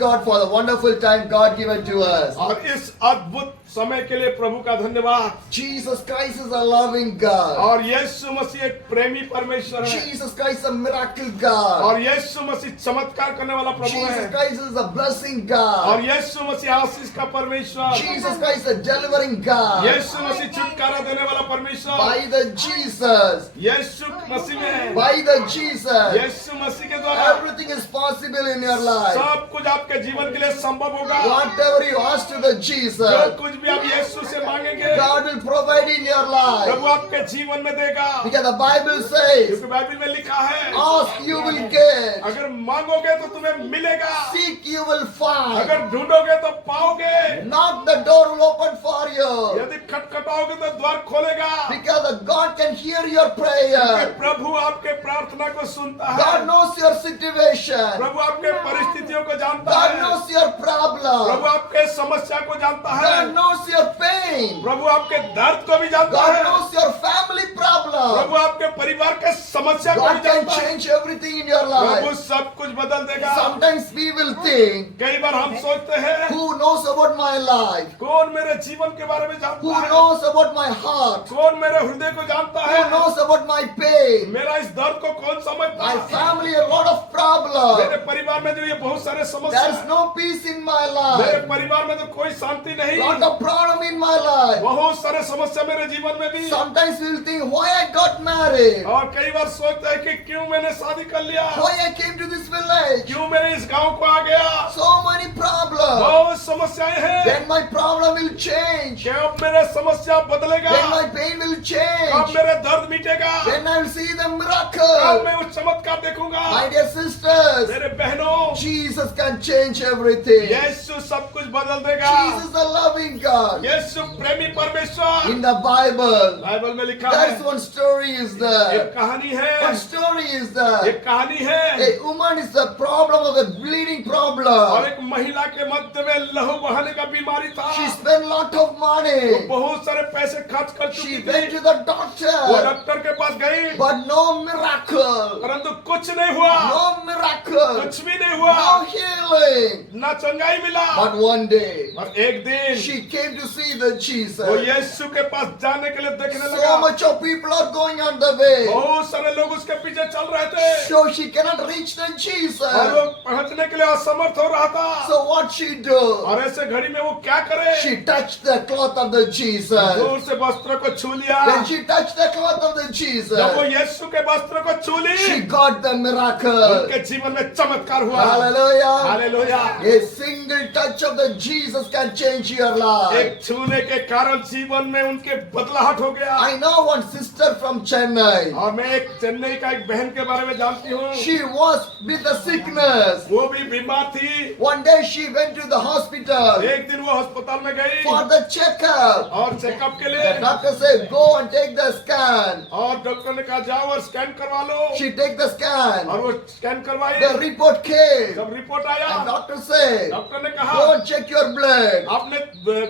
God for the wonderful time God given to us. और इस अद्भुत समय के लिए प्रभु का धन्यवाद। Jesus Christ is a loving God. और यीशु मसीह एक प्रेमी परमेश्वर है। Jesus Christ is a miracle God. और यीशु मसीह चमत्कार करने वाला प्रभु Jesus है। Christ is a blessing और God. यीशु मसीह आशीष का परमेश्वर। Jesus Christ is a delivering God. यीशु मसीह छुटकारा देने वाला परमेश्वर। By the Jesus, यीशु मसीह में, by the Jesus, यीशु मसीह के द्वारा everything is possible in your life. सब कुछ आपके जीवन के लिए संभव होगा। Whatever you ask to the जो Jesus, कुछ भी आप यीशु से मांगेंगे, God will provide in your life. प्रभु आपके जीवन में देगा। Because the Bible says, क्योंकि बाइबल में लिखा है, ask you will get, अगर मांगोगे तो तुम्हें मिलेगा, seek you will find, अगर ढूंढोगे तो पाओगे, knock the door will open for you. यदि खटखटाओगे तो द्वार खोलेगा। Because the God can hear your क्योंकि prayer. प्रभु आपके प्रार्थना को सुनता God है। knows your situation. प्रभु आपके परिस्थितियों को जानता God है। knows your Prabhu problem. आपके समस्या को जानता है। God knows your pain. प्रभु आपके दर्द को भी जानता God है। knows your family problem. प्रभु आपके परिवार के समस्या को भी God can जानता है। change everything in your Prabhu life. सब कुछ बदल देगा। Sometimes we will think, कई बार हम सोचते हैं, who knows about my life? कौन मेरे जीवन के बारे में Who जानता है, knows about my heart? कौन मेरे हृदय को जानता Who है, knows about my pain? मेरा इस दर्द को कौन समझता My है। family, a lot of problems. मेरे परिवार में जो ये बहुत सारे समस्या There's है, no peace in my मेरे life. परिवार में तो कोई शांति नहीं, Lot of problem in my life. बहुत सारे समस्या मेरे जीवन में भी। Sometimes we'll think, why I got married? और कई बार सोचते हैं कि क्यों मैंने शादी कर लिया, Why I came to this village? क्यों मैंने इस गांव को आ गया। So many problems. बहुत समस्याएं हैं। Then my problem will change. कि अब मेरे समस्या बदलेगा, Then my pain will अब change. मेरे दर्द मिटेगा, Then I will see the अब miracle. मैं उस चमत्कार देखूंगा। My dear sisters, मेरे बहनों, Jesus can change everything. यीशु सब कुछ बदल देगा। Jesus is a loving God. यीशु प्रेमी परमेश्वर। In the Bible, बाइबल में लिखा there's है, one story is एक there. कहानी है, What story is that? एक कहानी है। A woman is the problem of a bleeding और problem. एक महिला के मध्य में लहू बहाने का बीमारी था। She spent lot of वो money. बहुत सारे पैसे खर्च कर She चुकी went थी। to the वो doctor, डॉक्टर के पास गई, but no miracle. परंतु कुछ नहीं हुआ, No miracle. कुछ भी नहीं हुआ, No healing. ना चंगाई मिला। But one day, और एक दिन she came to see the वो Jesus. यीशु के पास जाने के लिए देखने So लगा। much of people are going on the way. बहुत सारे लोग उसके पीछे चल रहे थे, So she cannot reach the और Jesus. वो पहुंचने के लिए असमर्थ हो रहा था। So what she do? और ऐसे घड़ी में वो क्या करे, She touched the cloth of the Jesus. दूर से वस्त्र को छू लिया। When she touched the cloth of the जब वो Jesus, यीशु के वस्त्र को छू ली, she got the miracle. उनके जीवन में चमत्कार हुआ। Hallelujah. Hallelujah. A single touch of the Jesus can change your life. एक छूने के कारण जीवन में उनके बदलाहट हो गया। I know one sister from Chennai. और मैं एक चेन्नई का एक बहन के बारे में जानती हूँ। She was with a sickness. वो भी बीमार थी। One day she went to the hospital एक दिन वो अस्पताल में गई for the checkup. और checkup के The लिए, doctor said, go and take the scan. और डॉक्टर ने कहा जाओ और स्कैन करवा लो। She take the और scan. वो स्कैन करवाई। The report came. जब रिपोर्ट And आया, doctor said, डॉक्टर ने go कहा and check your blood. आपने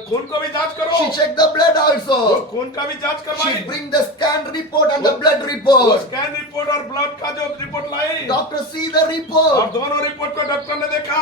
खून को भी जांच करो। She checked the blood वो also. खून का भी जांच करवाई। She bring the scan report and the blood वो report. स्कैन रिपोर्ट और ब्लड का जो report lie, Doctor see the और report. दोनों रिपोर्ट को डॉक्टर ने देखा।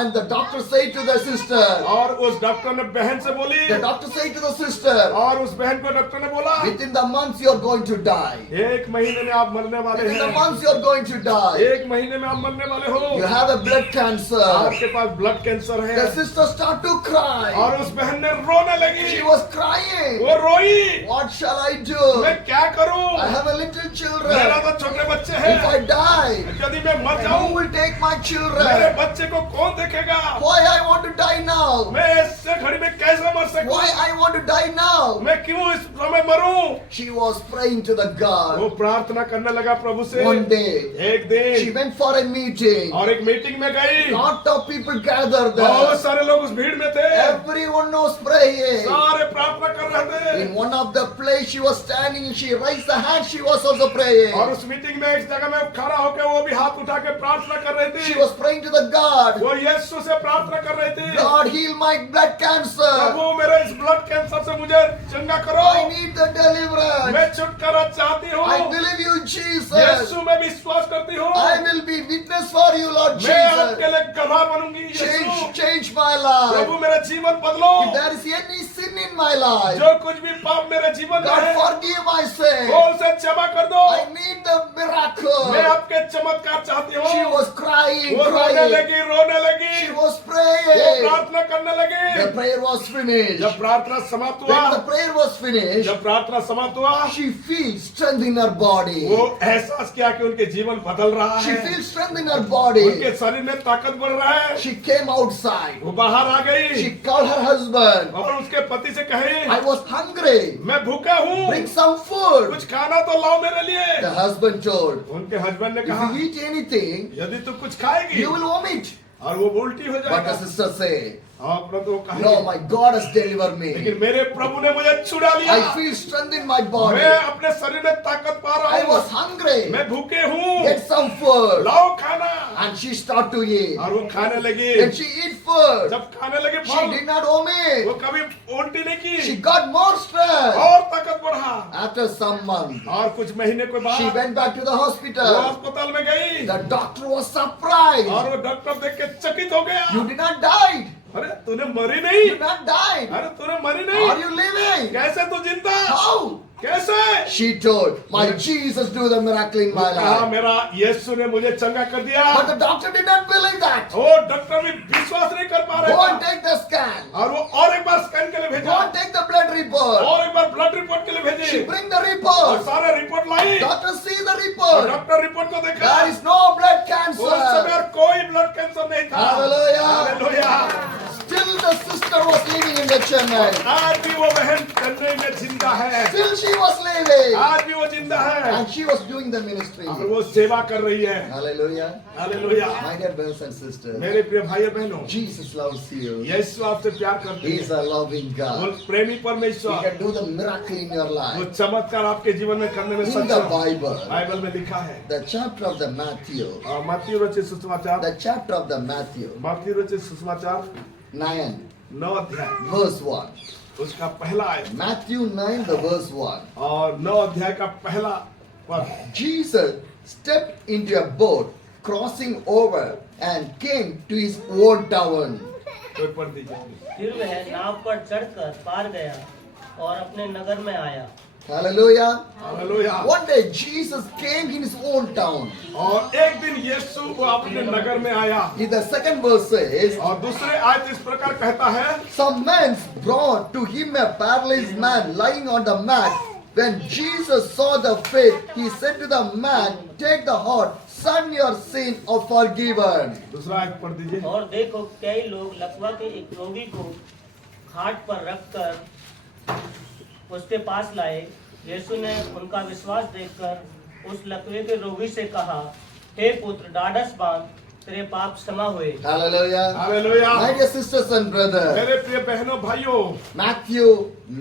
And the doctor say to the sister. और उस डॉक्टर ने बहन से बोली, The doctor say to the sister. और उस बहन को डॉक्टर ने बोला, Within the months you are going to die. एक महीने में आप मरने वाले Within the हैं। months you are going to die. एक महीने में आप मरने वाले हो। You have a blood cancer. आपके पास ब्लड कैंसर है। The sister start to cry. और उस बहन ने रोने लगी। She was crying. वो रोई, What shall I do? मैं क्या करूं? I have a little मेरा children. तो छोटे बच्चे If हैं। I die, यदि मैं मर who जाऊं, will take my मेरे children? बच्चे को कौन देखेगा? Why I want to die now? मैं इससे घड़ी में कैसे मर सकूं? Why I want to die now? मैं क्यों इस समय मरूं? She was praying to the वो God. प्रार्थना करने लगा प्रभु से। One day, एक she दिन went for a meeting. और एक मीटिंग में गई। Lot of people gathered बहुत there. सारे लोग उस भीड़ में थे। Everyone was praying. सारे प्रार्थना कर रहे थे। In one of the place she was standing, she raised the hand, she was also praying. और उस मीटिंग में एक जगह में खड़ा होकर वो भी हाथ उठा के प्रार्थना कर रही She थी। was praying to the God. वो यीशु से प्रार्थना कर रही थी, God, heal my blood cancer. प्रभु मेरे इस ब्लड कैंसर से मुझे चंगा करो। I need the deliverance. मैं छुटकारा चाहती हूँ। I believe you, Jesus. यीशु में विश्वास करती हूँ। I will be witness for you, Lord मैं Jesus. आपके लिए लिए गवाह बनूंगी। यीशु, change my life. प्रभु मेरा जीवन बदलो। If there is any sin in my life, जो कुछ भी पाप मेरे जीवन में God है, forgive my sin. वो उसे क्षमा कर दो। I need the miracle. मैं आपके चमत्कार चाहती She हूँ। was crying, वो रोने crying. लगी, रोने लगी। She was वो praying. प्रार्थना करने लगी। The prayer was finished. जब प्रार्थना समाप्त हुआ, When the prayer was finished, जब प्रार्थना समाप्त हुआ, she feels strength in her body. वो एहसास किया कि उनके जीवन बदल रहा She है। feels strength in her body. उनके शरीर में ताकत बढ़ रहा है। She came outside. वो बाहर आ गई She called her husband. और उसके पति से कहे, I was hungry. मैं भूखा हूँ, Bring some food. कुछ खाना तो लाओ मेरे लिए। The husband told, उनके हस्बैंड ने if कहा, you eat anything, यदि तू कुछ खाएगी you will vomit. और वो उल्टी हो But the जाएगा। sister said, हाँ, परंतु वो कहेगी, no, my God has delivered me. लेकिन मेरे प्रभु ने मुझे छुड़ा लिया। I feel strength in my body. मैं अपने शरीर में ताकत पा रहा I हूँ। was hungry. मैं भूखे हूँ, Get some food. लाओ खाना। And she started to eat. और वो खाने लगी। When she eat food, जब खाने लगे she फल, did not vomit. वो कभी उल्टी नहीं She की got more strength. और ताकत बढ़ा। After some months, और कुछ महीने के she बाद went back to the वो hospital. अस्पताल में गई The doctor was surprised. और वो डॉक्टर देख के चकित हो गया। You did not die. अरे तूने मरी You नहीं, did not die. अरे तूने मरी Are नहीं, you living? कैसे तू जिंदा? How? कैसे? She told, my Jesus do the miracle in my कहा life. मेरा यीशु ने मुझे चंगा कर दिया। But the doctor did not believe that. वो डॉक्टर भी विश्वास नहीं कर पा Go and रहे take the scan. और वो और एक बार स्कैन के लिए Go भेजा and take the blood report. और एक बार ब्लड रिपोर्ट के लिए She भेजी bring the और report. सारे report lie. Doctor see the और report. डॉक्टर रिपोर्ट को देखा, There is no blood उस समय cancer. और कोई ब्लड कैंसर नहीं था। Hallelujah. Hallelujah. Still the sister was living in the Chennai. आज भी वो बहन चेन्नई में जिंदा है। Still she was living. आज भी वो जिंदा है And she was doing the ministry. और वो सेवा कर रही है। Hallelujah. Hallelujah. My dear brothers and sisters, मेरे प्रिय भाई और बहनों, Jesus loves you. यीशु आपसे प्यार करते He is हैं। a loving वो God. प्रेमी He परमेश्वर, can do the miracle in your वो life. चमत्कार आपके जीवन में करने में In the सक्षम। Bible, बाइबल में लिखा है, the chapter of the Matthew, और मत्ती रचित सुसमाचार, the chapter of the Matthew, मत्ती रचित सुसमाचार 9, 9 अध्याय, verse 1. उसका पहला आयत Matthew 9, the verse 1. और 9 अध्याय का पहला पद। Jesus stepped into a boat, crossing over, and came to his own town. कोई पढ़ दीजिए। फिर वह नाव पर चढ़कर पार गया और अपने नगर में आया। Hallelujah. Hallelujah. One day Jesus came in his own town. और एक दिन यीशु वो अपने नगर में आया In the second verse says, और दूसरे आयत इस प्रकार कहता है, some men brought to him a paralyzed man lying on the mat. When Jesus saw the faith, he said to the man, take the heart, son, your sin are forgiven. दूसरा आयत पढ़ दीजिए। और देखो कई लोग लकवा के एक रोगी को खाट पर रखकर उसके पास लाए। यीशु ने उनका विश्वास देखकर उस लकवे के रोगी से कहा, हे पुत्र, ढाढ़स बांध, तेरे पाप क्षमा हुए। Hallelujah. Hallelujah. My dear sisters and brothers, मेरे प्रिय बहनों भाइयों, Matthew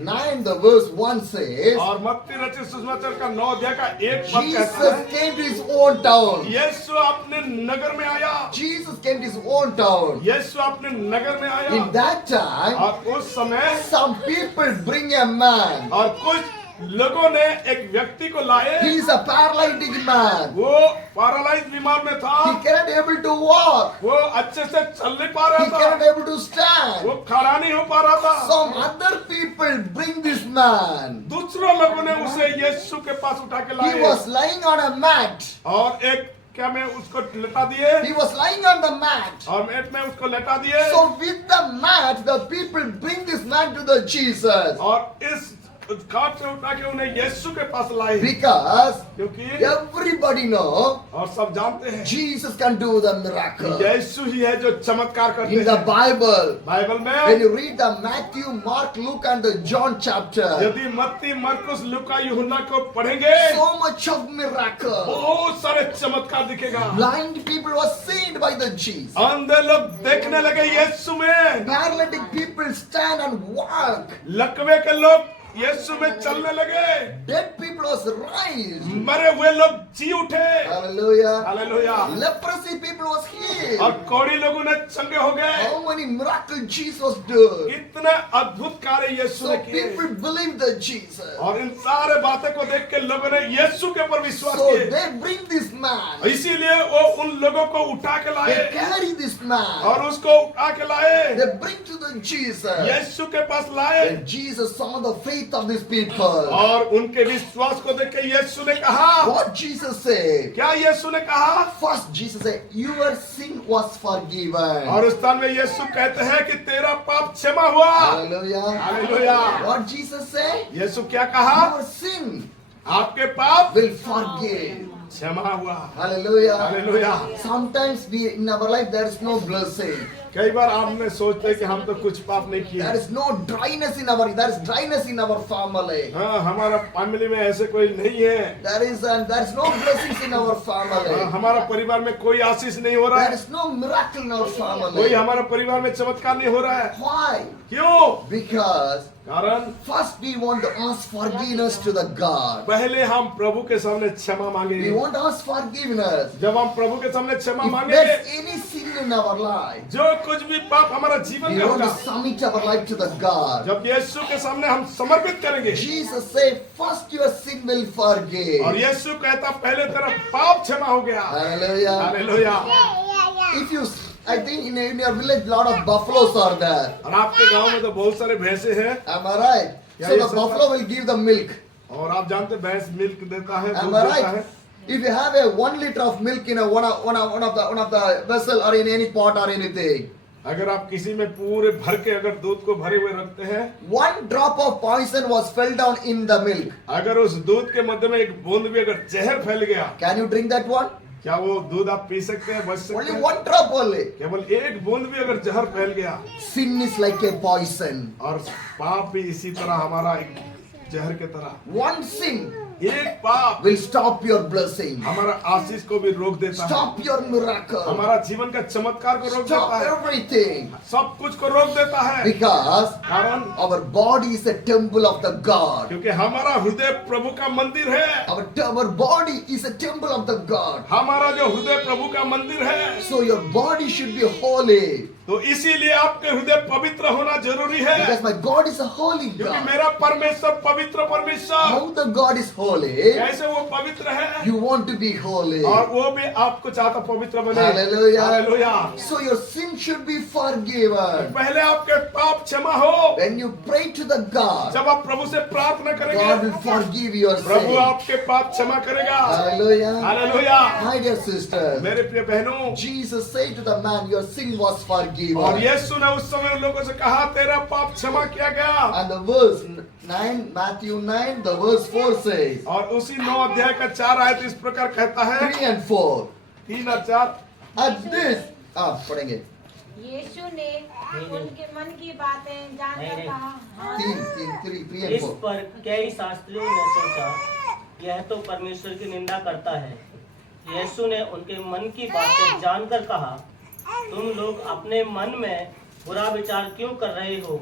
9, the verse 1 says, और मत्ती रचित सुसमाचार का 9 अध्याय का 1 पद कहता Jesus है, came to his own town. यीशु अपने नगर में आया। Jesus came to his own town. यीशु अपने नगर में आया In that time, और उस समय some people bring a man. और कुछ लोगों ने एक व्यक्ति को लाए। He is a paralytic man. वो पैरालाइज बीमार में था। He cannot able to walk. वो अच्छे से चल नहीं पा He रहा cannot था। able to stand. वो खड़ा नहीं हो पा रहा था। Some other people bring this man. दूसरों लोगों ने उसे यीशु के पास उठा के He लाए was lying on a mat. और एक क्या में उसको लेटा दिए He was lying on the mat. और मेट में उसको लेटा दिए So with the mat, the people bring this man to the Jesus. और इस खाट से उठा के उन्हें यीशु के पास लाए Because क्योंकि everybody know और सब जानते हैं Jesus can do the miracle. यीशु ही है जो चमत्कार करते In the हैं। Bible, बाइबल when में you read the Matthew, Mark, Luke and the John chapter, यदि मत्ती मरकुस लूका यूहन्ना को पढ़ेंगे so much of miracle. बहुत सारे चमत्कार दिखेगा। Blind people were seen by the Jesus. अंधे लोग देखने लगे यीशु में, Paralytic people stand and walk. लकवे के लोग यीशु में चलने लगे, Dead people was raised. मरे हुए लोग जी उठे। Hallelujah. Hallelujah. Leprosy people was healed. और कोढ़ी लोगों ने चंगे हो गए। How many miracles Jesus did. इतने अद्भुत कार्य यीशु ने So किए people believed that Jesus. और इन सारे बातें को देख के लोगों ने यीशु के ऊपर विश्वास So किए। they bring this man. इसीलिए वो उन लोगों को उठा के लाए They carry this man. और उसको उठा के लाए They bring to the Jesus. यीशु के पास लाए And Jesus saw the faith of these people. और उनके विश्वास को देख के यीशु ने कहा, What Jesus said? क्या यीशु ने कहा? First Jesus said, your sin was forgiven. और उस स्थान में यीशु कहते हैं कि तेरा पाप क्षमा हुआ। Hallelujah. Hallelujah. What Jesus said? यीशु क्या कहा? Your sin आपके पाप will forgive. क्षमा हुआ। Hallelujah. Hallelujah. Sometimes in our life there is no blessing. कई बार आपने सोचते हैं कि हम तो कुछ पाप नहीं किए। There is no dryness in our family. हाँ, हमारा फैमिली में ऐसे कोई नहीं है। There is no blessings in our हाँ, family. हमारा परिवार में कोई आशीष नहीं हो रहा There है। is no miracle in our कोई family. हमारा परिवार में चमत्कार नहीं हो रहा है। Why? क्यों? Because कारण first we want to ask forgiveness to the God. पहले हम प्रभु के सामने क्षमा We मांगेंगे। want to ask forgiveness. जब हम प्रभु के सामने क्षमा If मांगेंगे, there's any sin in our life, जो कुछ भी पाप हमारा जीवन we में want होगा, to submit our life to the God. जब यीशु के सामने हम समर्पित करेंगे Jesus said, first your sin will forgive. और यीशु कहता पहले तेरा पाप क्षमा हो गया। Hallelujah. Hallelujah. If you, I think in your village, lot of buffaloes are there. और आपके गांव में तो बहुत सारे भैंसे हैं Am I right? Yeah, So yes, the sir. buffalo will give the milk. और आप जानते हैं भैंस मिल्क देता है, Am दूध I देता है। right? If you have a 1 liter of milk in one of the vessel or in any pot or anything, अगर आप किसी में पूरे भर के अगर दूध को भरे हुए रखते हैं, 1 drop of poison was fell down in the milk. अगर उस दूध के मध्य में एक बूंद भी अगर जहर फैल गया, Can you drink that one? क्या वो दूध आप पी सकते हैं, बच सकते Only हैं? 1 drop only. केवल एक बूंद भी अगर जहर फैल गया, Sin is like a poison. और पाप भी इसी तरह हमारा एक जहर के तरह, One sin एक पाप will stop your blessing, हमारा आशीष को भी रोक देता है, stop your miracle, हमारा जीवन का चमत्कार को रोक देता stop है, everything. सब कुछ को रोक देता है। Because कारण our body is a temple of the God. क्योंकि हमारा हृदय प्रभु का मंदिर है। Our body is a temple of the God. हमारा जो हृदय प्रभु का मंदिर है, So your body should be holy. तो इसीलिए आपके हृदय पवित्र होना जरूरी है। Because my God is a holy क्योंकि God. मेरा परमेश्वर पवित्र परमेश्वर, How the God is holy, कैसे वो पवित्र है, you want to be holy. और वो भी आपको चाहता पवित्र बने। Hallelujah. Hallelujah. So your sin should be forgiven. पहले आपके पाप क्षमा हो। When you pray to the God, जब आप प्रभु से प्रार्थना God करेंगे, will forgive your Prabhu sin. आपके पाप क्षमा करेगा। Hallelujah. Hallelujah. My dear sisters, मेरे प्रिय बहनों, Jesus said to the man, your sin was और forgiven. यीशु ने उस समय उन लोगों से कहा, तेरा पाप क्षमा किया गया। And the verse 9, Matthew 9, the verse 4 says, और उसी 9 अध्याय का 4 आयत इस प्रकार कहता है, 3 and 4. 3 और 4। At this, पढ़ेंगे. यीशु ने उनके मन की बातें जानकर नहीं। कहा, हाँ, 3 and इस 4. पर कई शास्त्रियों ने सोचा, यह तो परमेश्वर की निंदा करता है। यीशु ने उनके मन की बातें जानकर कहा, तुम लोग अपने मन में बुरा विचार क्यों कर रहे हो?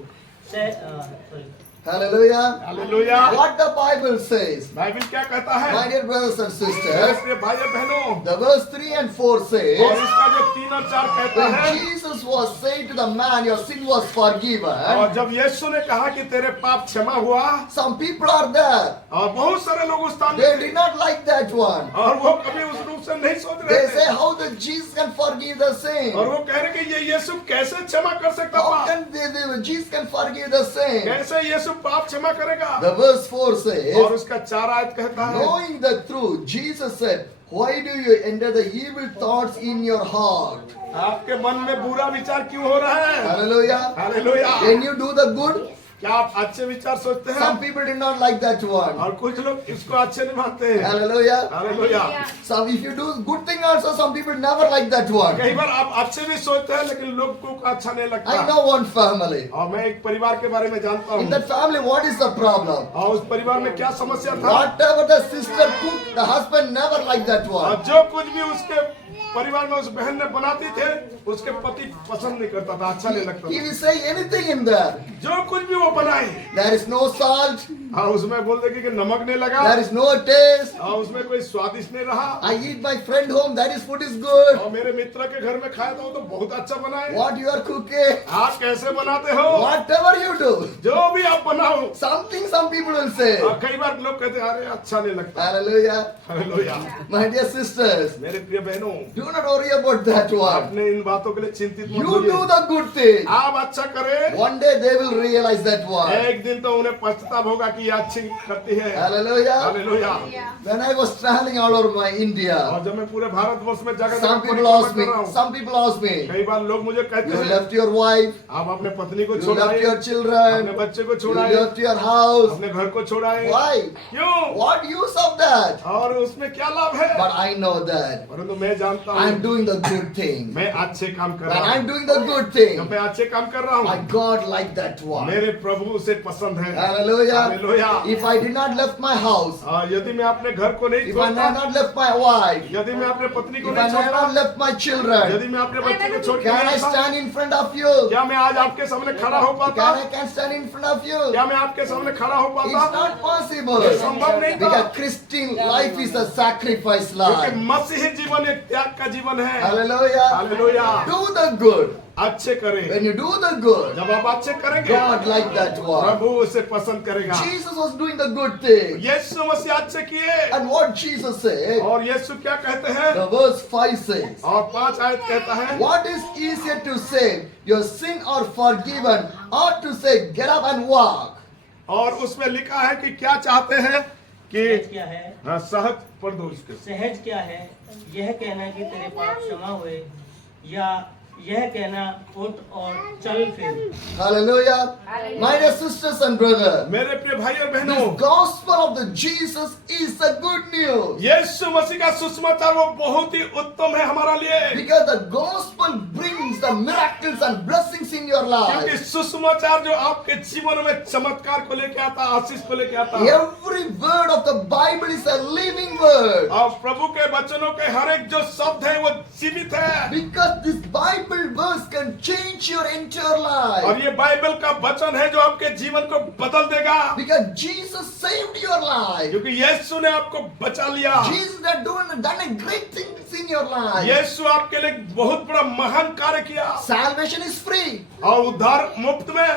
Hallelujah. Hallelujah. What the Bible says, Bible क्या कहता है? my dear brothers and मेरे sisters, प्रिय भाइयों बहनों, the verse 3 and 4 और says, इसका जो 3 और 4 कहता when है, Jesus was saying to the man, your sin was forgiven, और जब यीशु ने कहा कि तेरे पाप क्षमा हुआ, some people are there. और बहुत सारे लोग उस स्थान They में थे, did not like that one. और वो कभी उस रूप से नहीं सोच They रहे say, थे, how the Jesus can forgive the sin? और वो कह रहे कि ये यीशु कैसे क्षमा कर सकता How पाप? can Jesus can forgive the sin? कैसे यीशु पाप क्षमा करेगा? The verse 4 says, और उसका 4 आयत कहता है, knowing the truth, Jesus said, why do you enter the evil thoughts in your heart? आपके मन में बुरा विचार क्यों हो रहा है? Hallelujah. Hallelujah. When you do the good, क्या आप अच्छे विचार सोचते हैं? some people did not like that one. और कुछ लोग इसको अच्छे नहीं मानते हैं। Hallelujah. Hallelujah. So if you do good thing also, some people never like that one. कई बार आप अच्छे भी सोचते हैं, लेकिन लोगों को अच्छा नहीं I लगता। know one family. और मैं एक परिवार के बारे में जानता In हूँ, that family, what is the problem? और उस परिवार में क्या समस्या था? Whatever the sister cooked, the husband never liked that और one. जो कुछ भी उसके परिवार में उस बहन ने बनाती थे, उसके पति पसंद नहीं करता था, अच्छा नहीं लगता He था। will say anything in there. जो कुछ भी वो बनाए, There is no salt, हाँ उसमें बोल देगी कि नमक नहीं लगा, there is no taste. हाँ उसमें कोई स्वादिष्ट नहीं रहा, I eat my friend home, that is food is good. और मेरे मित्र के घर में खाया था वो तो बहुत अच्छा बना है। What you are cooking, आप कैसे बनाते हो? whatever you do, जो भी आप बनाओ। something some people will say. कई बार लोग कहते हैं अरे अच्छा नहीं लगता। Hallelujah. Hallelujah. My dear sisters, मेरे प्रिय बहनों, do not worry about that one. आपने इन बातों के लिए चिंतित मत You होइए। do the good thing. आप अच्छा करें, One day they will realize that one. एक दिन तो उन्हें पछतावा होगा कि ये अच्छी करती है। Hallelujah. Hallelujah. When I was traveling all over my India, और जब मैं पूरे भारतवर्ष में जगह some जगह people परिक्रमा ask कर me, रहा हूँ, some people ask me, कई बार लोग मुझे कहते you हैं left your wife, आप अपने पत्नी को you left छोड़ाए, your अपने children, बच्चे को you छोड़ाए, left your house. अपने घर को छोड़ाए। Why? क्यों? What use of that? और उसमें क्या लाभ है? But I know that परंतु मैं जानता I'm हूँ doing the good thing. मैं अच्छे काम कर When रहा I'm हूँ। doing the good thing, जब मैं अच्छे काम कर रहा my हूँ, God like that one. मेरे प्रभु उसे पसंद है। Hallelujah. Hallelujah. If I did not left my house, यदि मैं अपने घर को नहीं if I छोड़ता, had not left my wife, यदि मैं अपने पत्नी को if I नहीं had छोड़ता, not left my children, यदि मैं अपने बच्चे को छोड़ के can I नहीं जाता, stand in front of you? क्या मैं आज आपके सामने खड़ा हो पाता? Can stand in front of you? क्या मैं आपके सामने खड़ा हो It's पाता? not possible. ये संभव नहीं था। Because Christian life is a sacrifice क्योंकि life. मसीही जीवन एक त्याग का जीवन है। Hallelujah. Hallelujah. Do the good. अच्छे करें। When you do the good, जब आप अच्छे करेंगे, God like that one. प्रभु उसे पसंद करेगा। Jesus was doing the good thing. यीशु मसीह अच्छे किए। And what Jesus said, और यीशु क्या कहते हैं? the verse 5 says, और 5 आयत कहता है, what is easier to say, your sin are forgiven, or to say, get up and walk? और उसमें लिखा है कि क्या चाहते हैं कि सहज क्या है? हाँ, सहज पढ़ दो इसके। सहज क्या है? यह कहना कि तेरे पाप क्षमा हुए, या यह कहना उठ और चल फिर। Hallelujah. My dear sisters and brothers, मेरे प्रिय भाई और this बहनों, gospel of the Jesus is the good news. यीशु मसीह का सुसमाचार वो बहुत ही उत्तम है हमारा लिए। Because the gospel brings the miracles and blessings in your क्योंकि life. सुसमाचार जो आपके जीवन में चमत्कार को लेके आता, आशीष को लेके आता है। Every word of the Bible is a living word. और प्रभु के वचनों के हर एक जो शब्द है वो जीवित है। Because this Bible verse can change your entire life. और ये बाइबल का वचन है जो आपके जीवन को बदल देगा। Because Jesus saved your life. क्योंकि यीशु ने आपको बचा लिया। Jesus had done a great things in your life. यीशु आपके लिए बहुत बड़ा महान कार्य किया। Salvation is free. और उद्धार मुफ्त में,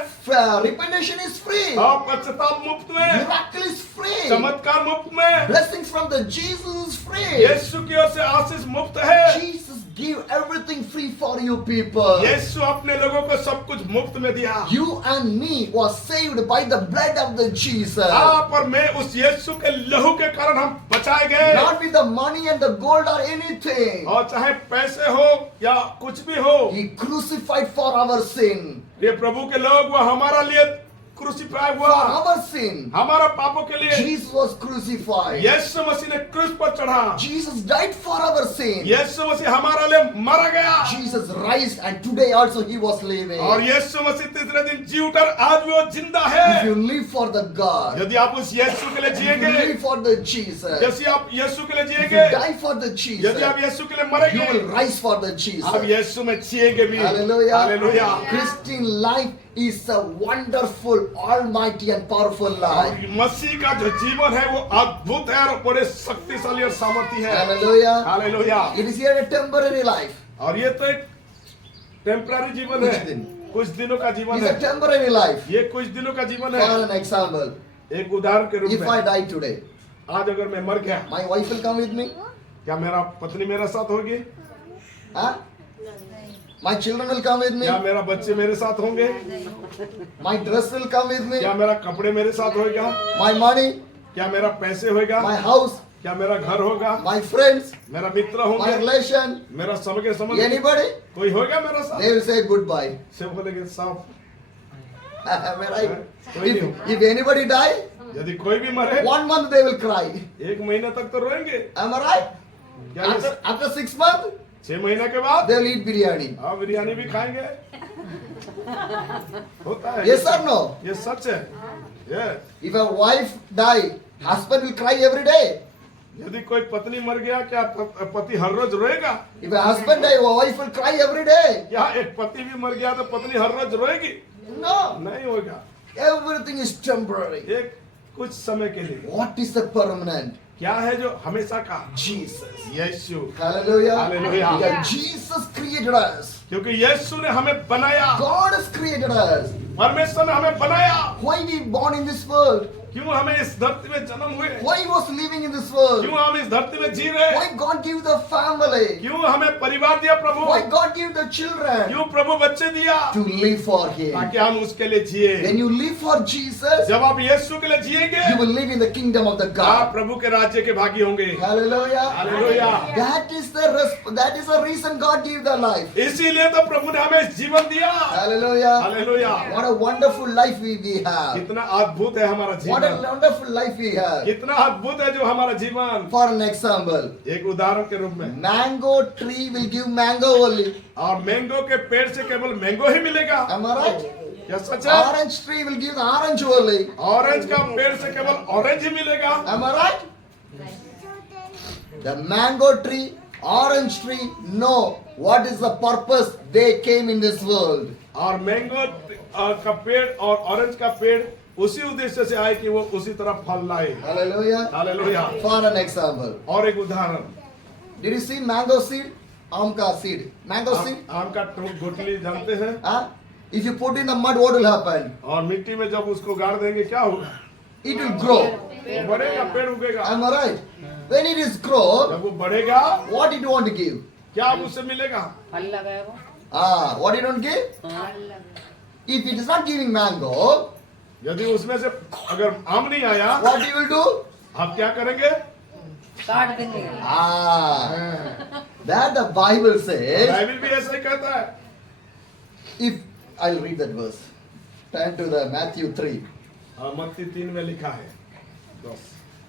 Repentance is free. और पश्चाताप मुफ्त में, Miracle is free. चमत्कार मुफ्त में, Blessings from the Jesus is free. यीशु की ओर से आशीष मुफ्त है। Jesus give everything free for you people. यीशु अपने लोगों को सब कुछ मुफ्त में दिया। You and me was saved by the blood of the Jesus. आप और मैं उस यीशु के लहू के कारण हम बचाए गए। Not with the money and the gold or anything. और चाहे पैसे हो या कुछ भी हो, He crucified for our sin. ये प्रभु के लोग वो हमारा लिए क्रूसीफाई For हुआ, our sin. हमारा पापों के लिए। Jesus was crucified. यीशु मसीह ने क्रूस पर चढ़ा। Jesus died for our sin. यीशु मसीह हमारा लिए मारा गया। Jesus rise and today also he was living. और यीशु मसीह तीसरे दिन जी उठा, आज भी वो जिंदा If है। you live for the God, यदि आप उस यीशु के लिए if you जिएंगे, live for the Jesus, जैसे आप यीशु के लिए if you जिएंगे, die for the Jesus, यदि आप यीशु के लिए you मरेंगे, will rise for the Jesus. आप यीशु में जिएंगे भी। Hallelujah. Hallelujah. Christian life is a wonderful, almighty and powerful life. और मसीह का जो जीवन है वो अद्भुत है और बड़े शक्तिशाली और सामर्थी है। Hallelujah. Hallelujah. It is here a temporary life. और ये तो एक टेम्पररी जीवन कुछ है, दिन। कुछ दिनों का जीवन It is a है। temporary life. ये कुछ दिनों का जीवन For है। an example, एक उदाहरण के रूप if I में, die today, आज अगर मैं मर गया, my wife will come with me. क्या मेरा पत्नी मेरे साथ होगी? Huh? My children will come with me. क्या मेरा बच्चे मेरे साथ होंगे? My dress will come with me. क्या मेरा कपड़े मेरे साथ होगा? My money, क्या मेरा पैसे होगा? my house, क्या मेरा घर होगा? my friends, मेरा मित्र my होंगे? relation, मेरा सबके समझ anybody, कोई होगा मेरा they साथ? will say goodbye. से बोलेंगे साफ। Am I right? कोई नहीं होगा। If anybody die, यदि कोई भी मरे, 1 month they will cry. एक महीने तक तो रोएंगे। Am I right? क्या ये After 6 months, 6 महीने के बाद they will eat biryani. हाँ बिरयानी भी खाएंगे। होता है। Yes or no? ये सच है। ये If a wife die, husband will cry every day. यदि कोई पत्नी मर गया, क्या पति हर रोज रोएगा? If a husband die, a wife will cry every day. क्या एक पति भी मर गया तो पत्नी हर रोज रोएगी? No. नहीं होगा। Everything is temporary. एक कुछ समय के लिए। What is the permanent? क्या है जो हमेशा का? Jesus. Yeshu. Hallelujah. Hallelujah. Because Jesus created us. क्योंकि यीशु ने हमें बनाया, God has created us. परमेश्वर ने हमें बनाया। Why we born in this world? क्यों हमें इस धरती में जन्म हुए? Why was living in this world? क्यों हम इस धरती में जी रहे? Why God give the family? क्यों हमें परिवार दिया प्रभु? Why God give the children? क्यों प्रभु बच्चे दिया? To live for Him. ताकि हम उसके लिए जिए। When you live for Jesus, जब आप यीशु के लिए जिएंगे, you will live in the kingdom of the आप God. प्रभु के राज्य के भागी होंगे। Hallelujah. Hallelujah. That is the reason God gave the life. इसीलिए तो प्रभु ने हमें जीवन दिया। Hallelujah. Hallelujah. What a wonderful life we have. कितना अद्भुत है हमारा What a जीवन। wonderful life we have. कितना अद्भुत है जो हमारा जीवन। For an example, एक उदाहरण के रूप में, mango tree will give mango only. और मैंगो के पेड़ से केवल मैंगो ही मिलेगा। Am I right? क्या सच है? Orange tree will give the orange only. Orange का पेड़ से केवल ऑरेंज ही मिलेगा। Am I right? The mango tree, orange tree know what is the purpose they came in this world. और mango का पेड़ और ऑरेंज का पेड़ उसी उद्देश्य से आए कि वो उसी तरह फल लाए। Hallelujah. Hallelujah. For an example, और एक उदाहरण, did you see mango seed? आम का seed. Mango seed. आम का गुठली जानते हैं? Huh? If you put in the mud, what will happen? और मिट्टी में जब उसको गाड़ देंगे क्या होगा? It will grow. वो बढ़ेगा, पेड़ उगेगा। Am I right? When it is grow, जब वो बढ़ेगा, what it want to give? क्या अब उससे मिलेगा? फल लगाएगा। What it don't give? If it is not giving mango, यदि उसमें से अगर आम नहीं आया, what you will do? आप क्या करेंगे? काट देंगे। That the Bible says. Bible भी ऐसा ही कहता है। If I'll read that verse. Turn to the Matthew 3. मत्ती 3 में लिखा है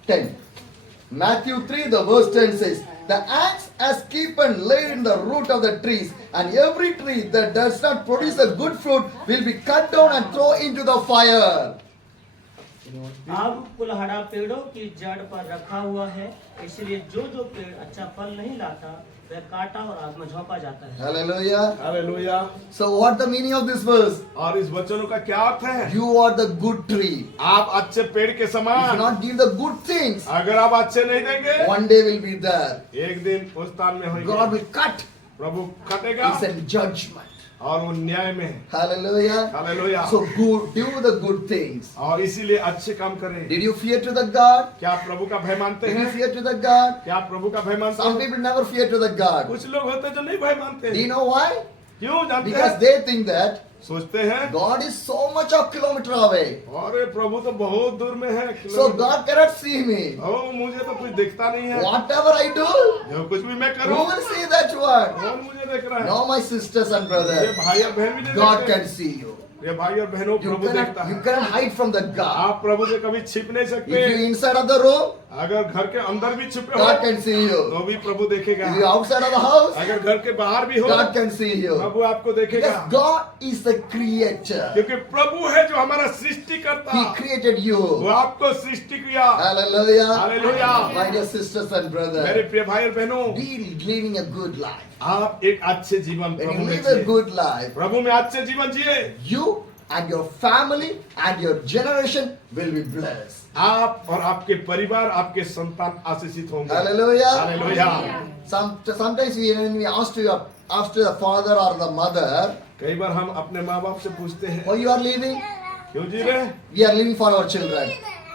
10. Matthew 3, the verse 10 says, the axe has keep and laid in the root of the trees, and every tree that does not produce a good fruit will be cut down and thrown into the fire. अब कुल्हाड़ा पेड़ों की जड़ पर रखा हुआ है, इसलिए जो जो पेड़ अच्छा फल नहीं लाता वह काटा और आग में झोंका जाता है। Hallelujah. Hallelujah. So what the meaning of this verse? और इस वचनों का क्या अर्थ है? You are the good tree. आप अच्छे पेड़ के If you समान, not give the good things, अगर आप अच्छे नहीं देंगे, one day will be there. एक दिन उस स्थान में God होंगे। will cut. प्रभु कटेगा It's a judgment. और वो न्याय में है। Hallelujah. Hallelujah. So good, do the good things. और इसीलिए अच्छे काम करें। Did you fear to the God? क्या आप प्रभु का भय मानते Did you हैं? fear to the God? क्या आप प्रभु का भय मानते Some हैं? people never fear to the God. कुछ लोग होते हैं जो नहीं भय मानते Do you हैं। know why? क्यों जानते Because हैं? they think that सोचते हैं God is so much of kilometer away. अरे प्रभु तो बहुत दूर में है। So God cannot see me. ओ मुझे तो कुछ दिखता नहीं है। Whatever I do, जो कुछ भी मैं who करूं, will see that one? कौन मुझे देख रहा है? No, my sisters and ये brothers. भाई और बहन भी नहीं God देखते। can see you. ये भाई और बहनों You प्रभु देखता cannot, you है। cannot hide from the God. आप प्रभु से कभी छिप नहीं If you सकते। inside of the room, अगर घर के अंदर भी छिपे हो God can see you. तो भी प्रभु देखेगा। If you outside of the house, अगर घर के बाहर भी हो God can see you. प्रभु आपको देखेगा। Because God is the creator. क्योंकि प्रभु है जो हमारा सृष्टि करता। He created you. वो आपको सृष्टि किया। Hallelujah. Hallelujah. My dear sisters and मेरे brothers, प्रिय भाई और बहनों, be living a good life. आप एक अच्छे जीवन When प्रभु you में live a जिए। good life, प्रभु में अच्छे जीवन जिए। you and your family and your generation will be blessed. आप और आपके परिवार, आपके संतान आशीषित होंगे। Hallelujah. Hallelujah. Sometimes when we ask to the father or the mother, कई बार हम अपने माँ बाप से पूछते हैं, why you are living? क्यों जी रहे? We are living for our children.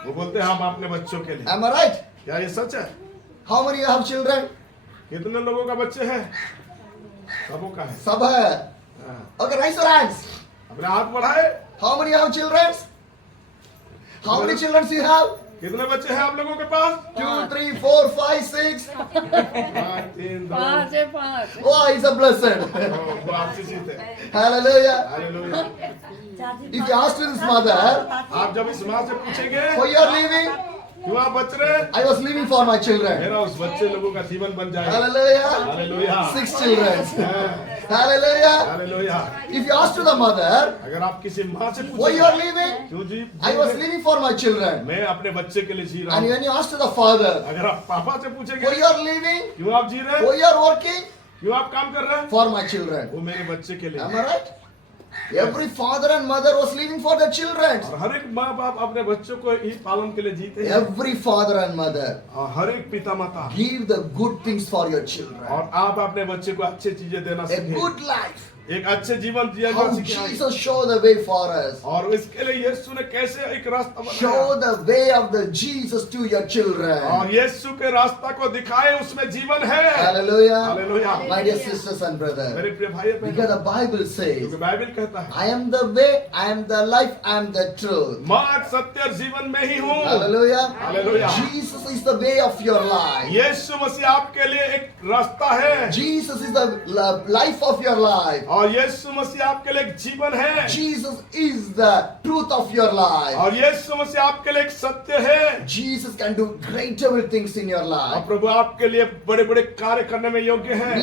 वो बोलते हैं हम अपने बच्चों के लिए। Am I right? क्या ये सच है? How many you have children? कितने लोगों का बच्चे हैं? सबों का है। सब है. हाँ। Okay, raise your hands. अपने हाथ बढ़ाए। How many you have children? How many children you have? कितने बच्चे हैं आप लोगों के पास? 2, 3, 4, 5, 6. 5, 3, 2। पाँच है पाँच। Oh, he's a blessed. वो आशीषित है। Hallelujah. Hallelujah. If you ask to this mother, आप जब इस माँ से पूछेंगे, why you are living? क्यों आप बच रहे? I was living for my children. मेरा उस बच्चे लोगों का जीवन बन जाए। Hallelujah. हालेलुया। 6 children. हाँ। Hallelujah. Hallelujah. If you ask to the mother, अगर आप किसी माँ से why you are पूछेंगे, living? क्यों जी? I was living for my children. मैं अपने बच्चे के लिए जी रहा And हूँ। when you ask to the father, अगर आप पापा से why पूछेंगे, you are living? क्यों आप जी रहे? Why you are working? क्यों आप काम कर रहे हैं? For my children. वो मेरे बच्चे के लिए। Am I right? Every father and mother was living for their children. और हर एक माँ बाप अपने बच्चों को ही पालन के लिए जीते हैं। Every father and mother और हर एक पिता माता give the good things for your children. और आप अपने बच्चे को अच्छी चीजें देना A सीखें। good life. एक अच्छे जीवन जीना How सीखें। Jesus show the way for us. और इसके लिए यीशु ने कैसे एक रास्ता Show बनाया the way of the Jesus to your children. और यीशु के रास्ता को दिखाए, उसमें जीवन है। Hallelujah. Hallelujah. My dear sisters and brothers. मेरे प्रिय भाई Because the Bible says, क्योंकि बाइबल कहता है I am the way, I am the life, I am the truth. मार्ग सत्य और जीवन में ही हूँ। Hallelujah. Hallelujah. Jesus is the way of your life. यीशु मसीह आपके लिए एक रास्ता है Jesus is the life of your life. और यीशु मसीह आपके लिए एक जीवन है Jesus is the truth of your life. और यीशु मसीह आपके लिए एक सत्य है। Jesus can do greater things in your और life. प्रभु आपके लिए बड़े बड़े कार्य करने में योग्य है।